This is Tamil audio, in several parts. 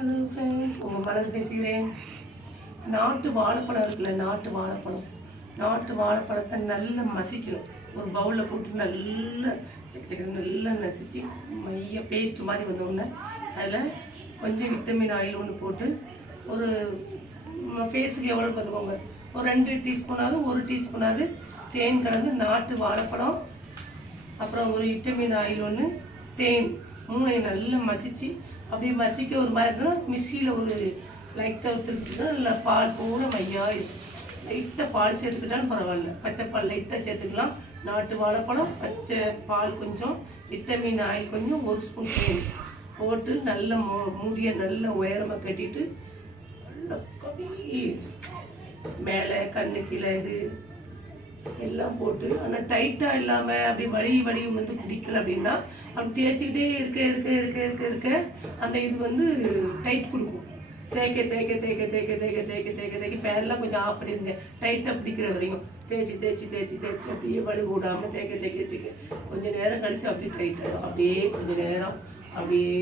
ஹலோ ஃப்ரெண்ட்ஸ், உங்கள் மலர் பேசுகிறேன். நாட்டு வாழைப்பழம் இருக்குல்ல, நாட்டு வாழைப்பழத்தை நல்லா மசிக்கணும். ஒரு பவுலில் போட்டு நல்லா நல்லா நசிச்சு மைய பேஸ்ட் மாதிரி வந்தோடனே அதில் கொஞ்சம் விட்டமின் ஆயில் ஒன்று போட்டு ஒரு ஃபேஸுக்கு எவ்வளோ பார்த்துக்கோங்க, ஒரு 2 டீஸ்பூனாவது 1 டீஸ்பூனாவது தேன் கலந்து நாட்டு வாழைப்பழம், அப்புறம் ஒரு விட்டமின் ஆயில் ஒன்று, தேன் 3 நல்லா மசிச்சு அப்படியே மசிக்க ஒரு மாதிரி இருந்தால் மிக்சியில் ஒரு லைட்டாக ஊற்றிக்கிட்டோம்னா நல்லா பால் கூட மையாக லைட்டாக பால் சேர்த்துக்கிட்டாலும் பரவாயில்ல. பச்சை பால் லைட்டாக சேர்த்துக்கலாம். நாட்டு வாழைப்பழம், பச்சை பால் கொஞ்சம், விட்டமின் ஆயில் கொஞ்சம், 1 ஸ்பூன் தேன் போட்டு நல்ல மூடியை நல்ல உயரமாக கட்டிட்டு நல்லா மேலே கண்ணு கீழே இது எல்லாம் போட்டு, ஆனால் டைட்டாக இல்லாமல் அப்படி வலி வந்து பிடிக்கல அப்படின்னா அப்படி தேய்ச்சிக்கிட்டே இருக்க அந்த இது வந்து டைட் கொடுக்கும். தேய்க்க ஃபேன்லாம் கொஞ்சம் ஆஃப் பண்ணிடுங்க. டைட்டாக பிடிக்கிற வரைக்கும் தேய்ச்சி அப்படியே வலி கூடாமல் தேய்க்க கொஞ்சம் நேரம் கழிச்சு அப்படியே டைட் ஆகிடும். அப்படியே கொஞ்சம் நேரம் அப்படியே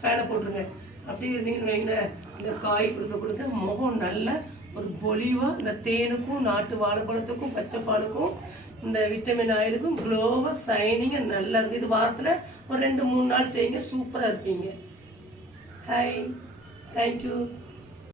ஃபேனை போட்டுருங்க. அப்படியே இருந்தீங்கன்னு வைங்களேன், இந்த காய் கொடுக்க முகம் நல்ல ஒரு பொலிவாக இந்த தேனுக்கும் நாட்டு வாழைப்பழத்துக்கும் பச்சை பாலுக்கும் இந்த விட்டமின் ஆயிலுக்கும் க்ளோவாக சைனிங்காக நல்லா இருக்குது. இது வாரத்தில் ஒரு 2-3 நாள் செய்யுங்க, சூப்பராக இருப்பீங்க. Hi, thank you.